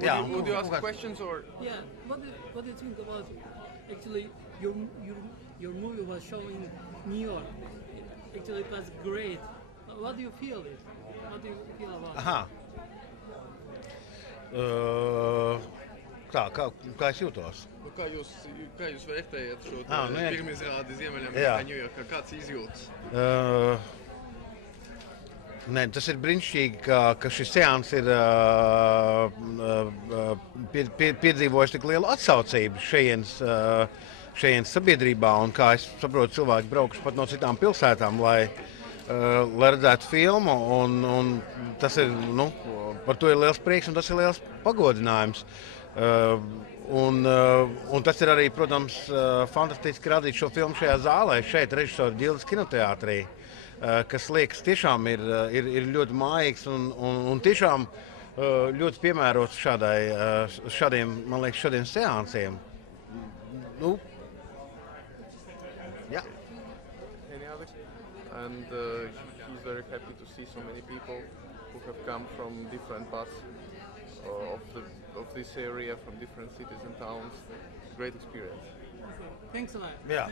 Would you ask questions or? Yeah. What do you think about actually your movie was shown in New York? Actually, it was great. What do you feel it? What do you feel about it? Aha. Kā es jūtos? Nu, kā jūs vērtējat šo Nu, jā. pirmizrādi Ziemeļamerikā, Ņujorkā? Kāds izjūtas? Nē, tas ir brīnišķīgi, ka šis seans ir piedzīvojis tik lielu atsaucību šejienes sabiedrībā. Un, kā es saprotu, cilvēki braukuši pat no citām pilsētām, lai redzētu filmu. Un tas ir, par to ir liels prieks un tas ir liels pagodinājums. Un tas ir arī, protams, fantastiski rādīt šo filmu šajā zālē, šeit, režisora Ģildes kinoteātrī, kas liekas tiešām ir ļoti mājīgs un tiešām ļoti piemērots šādiem, man liekas, šādiem seansiem. Jā. Any others? And he's very happy to see so many people who have come from different parts of this area, from different cities and towns. Great experience. Thanks a lot. Yeah.